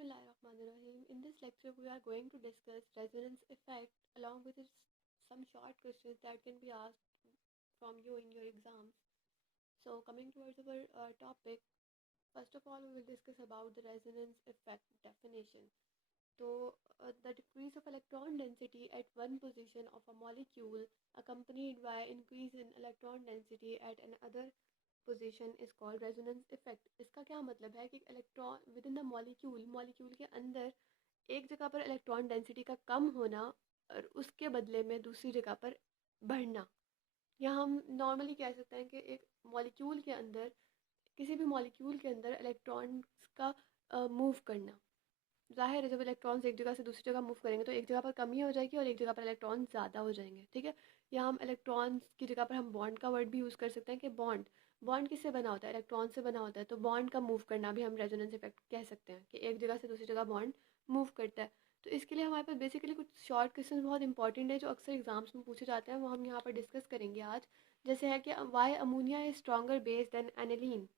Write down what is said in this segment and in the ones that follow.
Bismillahirrahmanirrahim. In this lecture, we are going to discuss resonance effect along with some short questions that can be asked from you in your exams. So, coming towards our topic, first of all, we will discuss about the resonance effect definition. So, the decrease of electron density at one position of a molecule accompanied by increase in electron density at another position is called resonance effect. इसका क्या मतलब है कि electron with in the molecule के अंदर एक जगह पर इलेक्ट्रॉन डेंसिटी का कम होना और उसके बदले में दूसरी जगह पर बढ़ना, या हम नॉर्मली कह सकते हैं कि एक मॉलिक्यूल के अंदर किसी भी मॉलिक्यूल के अंदर इलेक्ट्रॉन्स का मूव करना। जाहिर है जब इलेक्ट्रॉन्स एक जगह से दूसरी जगह मूव करेंगे तो एक जगह पर कमी हो जाएगी और एक जगह पर इलेक्ट्रॉन ज़्यादा हो जाएंगे। ठीक है, या हम इलेक्ट्रॉन्स की जगह पर हम बॉन्ड का वर्ड भी यूज़ कर सकते हैं कि बॉन्ड किससे बना होता है, इलेक्ट्रॉन से बना होता है। तो बॉन्ड का मूव करना भी हम रेजोनेंस इफेक्ट कह सकते हैं कि एक जगह से दूसरी जगह बॉन्ड मूव करता है। तो इसके लिए हमारे पास बेसिकली कुछ शॉर्ट क्वेश्चन बहुत इंपॉर्टेंट है जो अक्सर एग्जाम्स में पूछे जाते हैं, वो हम यहाँ पर डिस्कस करेंगे आज। जैसे है कि why ammonia is stronger base than aniline,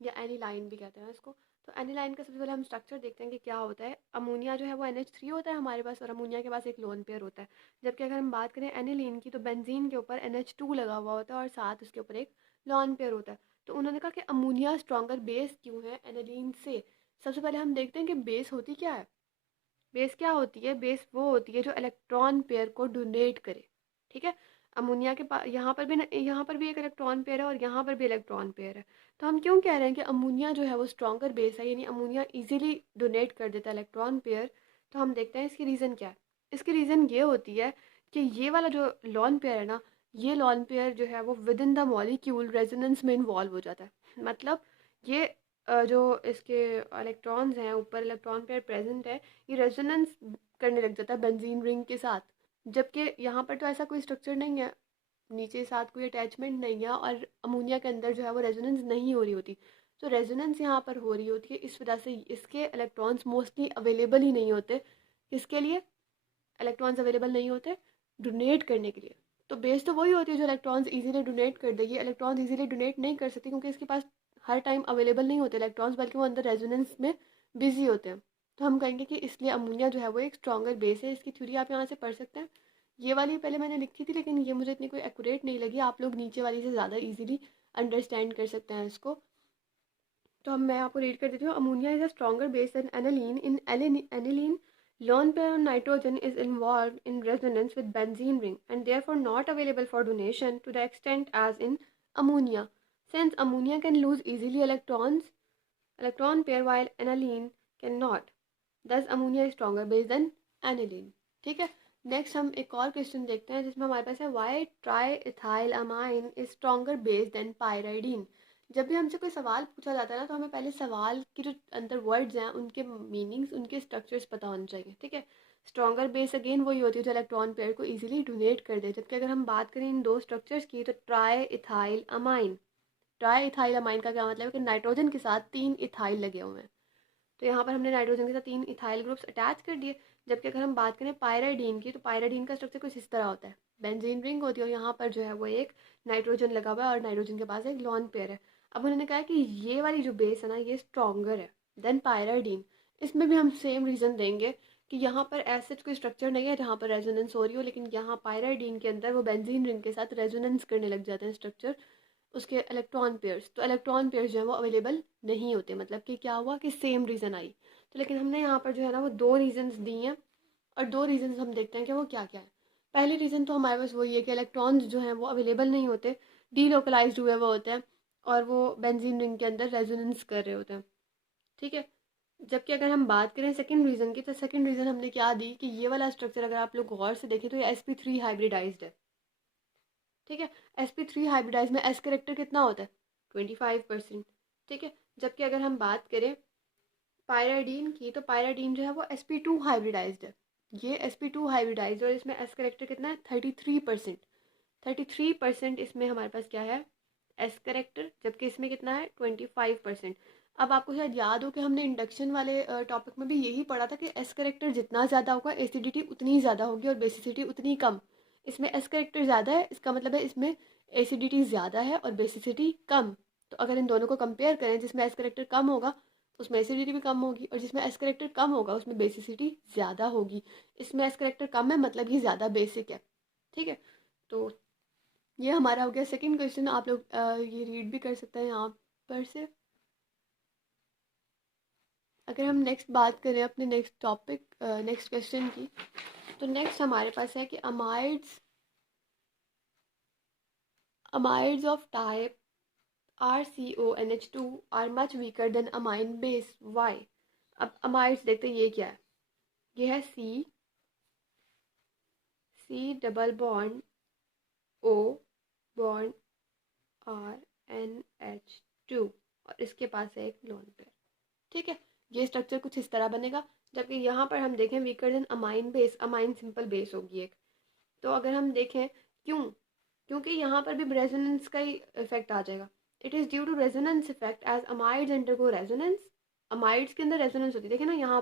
या एनीलाइन भी कहते हैं इसको। तो एनीलाइन का सबसे पहले हम स्ट्रक्चर देखते हैं कि क्या होता है। अमोनिया जो है वो NH3 होता है हमारे पास और अमोनिया के पास एक लोन पेयर होता है। जबकि अगर हम बात करें एनिलीन की तो बेंजीन के ऊपर NH2 लगा हुआ होता है और साथ उसके ऊपर एक लोन पेयर होता है। तो उन्होंने कहा कि अमोनिया स्ट्रॉन्गर बेस क्यों है एनिलीन से। सबसे पहले हम देखते हैं कि बेस होती क्या है। बेस क्या होती है, बेस वो होती है जो इलेक्ट्रॉन पेयर को डोनेट करे। ठीक है, अमोनिया के पास यहाँ पर भी एक इलेक्ट्रॉन पेयर है और यहाँ पर भी इलेक्ट्रॉन पेयर है। तो हम क्यों कह रहे हैं कि अमोनिया जो है वो स्ट्रॉन्गर बेस है, यानी अमोनिया इजीली डोनेट कर देता है इलेक्ट्रॉन पेयर। तो हम देखते हैं इसकी रीज़न क्या है। इसकी रीज़न ये होती है कि ये वाला जो लॉन पेयर है ना, ये लॉन पेयर जो है वो with in the molecule resonance में इन्वॉल्व हो जाता है। मतलब ये जो इसके इलेक्ट्रॉन्स हैं, ऊपर इलेक्ट्रॉन पेयर प्रेजेंट है, ये रेजोनेंस करने लग जाता है बेंजीन रिंग के साथ। जबकि यहाँ पर तो ऐसा कोई स्ट्रक्चर नहीं है, नीचे साथ कोई अटैचमेंट नहीं है और अमोनिया के अंदर जो है वो रेजोनेंस नहीं हो रही होती। तो रेजोनेंस यहाँ पर हो रही होती है, इस वजह से इसके इलेक्ट्रॉन्स मोस्टली अवेलेबल ही नहीं होते। किसके लिए इलेक्ट्रॉन्स अवेलेबल नहीं होते? डोनेट करने के लिए। तो बेस तो वही होती है जो इलेक्ट्रॉन्स इजीली डोनेट कर देगी। इलेक्ट्रॉन्स इजीली डोनेट नहीं कर सकती क्योंकि इसके पास हर टाइम अवेलेबल नहीं होते इलेक्ट्रॉन्स, बल्कि वो अंदर रेजोनेंस में बिजी होते हैं। तो हम कहेंगे कि इसलिए अमोनिया जो है वो एक स्ट्रॉन्गर बेस है। इसकी थ्योरी आप यहाँ से पढ़ सकते हैं। ये वाली पहले मैंने लिखी थी लेकिन ये मुझे इतनी कोई एक्यूरेट नहीं लगी, आप लोग नीचे वाली से ज़्यादा ईजिली अंडरस्टैंड कर सकते हैं इसको। तो मैं आपको रीड कर देती हूँ। Ammonia is a stronger base than aniline. In aniline lone pair on nitrogen is involved in resonance with benzene ring and therefore not available for donation to the extent as in ammonia. Since ammonia can lose easily electron pair while aniline cannot, thus ammonia is stronger base than aniline. ठीक है, next हम एक और question देखते हैं जिसमें हमारे पास है why triethylamine is stronger base than pyridine. जब भी हमसे कोई सवाल पूछा जाता है ना तो हमें पहले सवाल की जो अंदर वर्ड्स हैं उनके मीनिंग्स, उनके स्ट्रक्चर्स पता होने चाहिए। ठीक है, स्ट्रॉन्गर बेस अगेन वही होती है जो इलेक्ट्रॉन पेयर को इजीली डोनेट कर दे। जबकि अगर हम बात करें इन दो स्ट्रक्चर्स की तो ट्राई इथाइल अमाइन का क्या मतलब है कि नाइट्रोजन के साथ 3 इथाइल लगे हुए हैं। तो यहाँ पर हमने नाइट्रोजन के साथ 3 इथाइल ग्रुप्स अटैच कर दिए। जबकि अगर हम बात करें पायराडीन की तो पायराडीन का स्ट्रक्चर कुछ इस तरह होता है, बेंजीन रिंग होती है और यहाँ पर जो है वो एक नाइट्रोजन लगा हुआ है और नाइट्रोजन के पास एक लॉन पेयर है। अब उन्होंने कहा कि ये वाली जो बेस है ना ये स्ट्रॉन्गर है देन पायराडीन। इसमें भी हम सेम रीज़न देंगे कि यहाँ पर ऐसे कोई स्ट्रक्चर नहीं है जहाँ पर रेजोनेंस हो रही हो, लेकिन यहाँ पायराडीन के अंदर वो बेंजीन रिंग के साथ रेजोनेंस करने लग जाते हैं स्ट्रक्चर, उसके इलेक्ट्रॉन पेयर्स। तो इलेक्ट्रॉन पेयर्स जो है वो अवेलेबल नहीं होते। मतलब कि क्या हुआ कि सेम रीज़न आई। तो लेकिन हमने यहाँ पर जो है ना वो 2 रीजंस दिए हैं और 2 रीजंस हम देखते हैं कि वो क्या क्या है। पहली रीज़न तो हमारे पास वही है कि इलेक्ट्रॉन्स जो हैं वो अवेलेबल नहीं होते, डीलोकलाइज्ड हुए वो होते हैं और वो बेंजीन रिंग के अंदर रेजोनेंस कर रहे होते हैं। ठीक है, जबकि अगर हम बात करें सेकंड रीज़न की तो सेकंड रीज़न हमने क्या दी कि ये वाला स्ट्रक्चर अगर आप लोग गौर से देखें तो ये sp3 हाइब्रिडाइज्ड है। ठीक है, sp3 हाइब्रिडाइज में s करेक्टर कितना होता है 25%। ठीक है, जबकि अगर हम बात करें पायराडीन की तो पायराडीन जो है वो sp2 हाइब्रिडाइज्ड है। ये sp2 हाइब्रिडाइज्ड और इसमें s करेक्टर कितना है 33%। 33% इसमें हमारे पास क्या है s करेक्टर, जबकि इसमें कितना है 25%। अब आपको शायद याद हो कि हमने इंडक्शन वाले टॉपिक में भी यही पढ़ा था कि s करेक्टर जितना ज़्यादा होगा एसिडिटी उतनी ज़्यादा होगी और बेसिसिटी उतनी कम। इसमें s करेक्टर ज़्यादा है, इसका मतलब है इसमें एसिडिटी ज़्यादा है और बेसिसिटी कम। तो अगर इन दोनों को कंपेयर करें जिसमें s करेक्टर कम होगा उसमें एसिडिटी भी कम होगी, और जिसमें एस करेक्टर कम होगा उसमें बेसिसिटी ज़्यादा होगी। इसमें एस करेक्टर कम है मतलब ये ज़्यादा बेसिक है। ठीक है, तो ये हमारा हो गया सेकंड क्वेश्चन। आप लोग ये रीड भी कर सकते हैं यहाँ पर से। अगर हम नेक्स्ट बात करें अपने नेक्स्ट टॉपिक नेक्स्ट क्वेश्चन की, तो नेक्स्ट हमारे पास है कि amides of type RCONH2 are much weaker than amine base, why. अब अमाइड्स देखते हैं ये क्या है। ये है C double bond O bond RNH2, और इसके पास है एक लोन पेयर। ठीक है, ये स्ट्रक्चर कुछ इस तरह बनेगा। जबकि यहाँ पर हम देखें weaker than amine base, amine simple base होगी एक। तो अगर हम देखें क्योंकि यहाँ पर भी रेजोनेंस का ही इफेक्ट आ जाएगा। It is due to resonance effect as amides undergo resonance. Amides के अंदर रेजोनेंस होती है, देखे ना यहाँ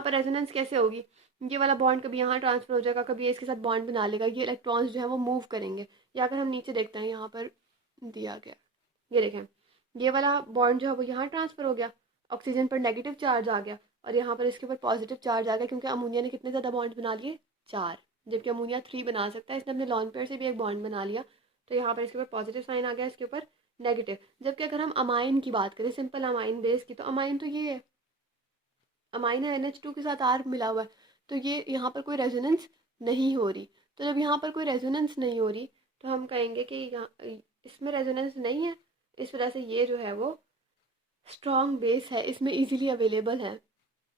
पर रेजोनेंस कैसे होगी, ये वाला बॉन्ड कभी यहाँ ट्रांसफर हो जाएगा, कभी इसके साथ बॉन्ड बना लेगा, ये इलेक्ट्रॉन्स जो है वो मूव करेंगे। या अगर हम नीचे देखते हैं, यहाँ पर दिया गया, ये देखें, ये वाला बॉन्ड जो है वो यहाँ ट्रांसफर हो गया, ऑक्सीजन पर नेगेटिव चार्ज आ गया, और यहाँ पर इसके ऊपर पॉजिटिव चार्ज आ गया, क्योंकि अमोनिया ने कितने ज़्यादा बॉन्ड बना लिए, 4। जबकि अमोनिया 3 बना सकता है, इसने अपने लॉन पेयर से भी एक बॉन्ड बना लिया, तो यहाँ पर इसके ऊपर पॉजिटिव साइन आ गया, इसके ऊपर नेगेटिव। जबकि अगर हम अमाइन की बात करें, सिंपल अमाइन बेस की, तो अमाइन तो ये है, अमाइन है NH2 के साथ R मिला हुआ है, तो ये यहाँ पर कोई रेजोनेंस नहीं हो रही। तो जब यहाँ पर कोई रेजोनेंस नहीं हो रही, तो हम कहेंगे कि यहाँ इसमें रेजोनेंस नहीं है, इस वजह से ये जो है वो स्ट्रॉन्ग बेस है, इसमें इजीली अवेलेबल है,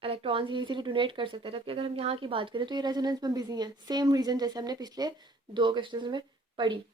इलेक्ट्रॉन्स इजीली डोनेट कर सकते हैं। जबकि अगर हम यहाँ की बात करें तो ये रेजोनेंस में बिजी हैं, सेम रीज़न जैसे हमने पिछले 2 क्वेश्चन में पढ़ी।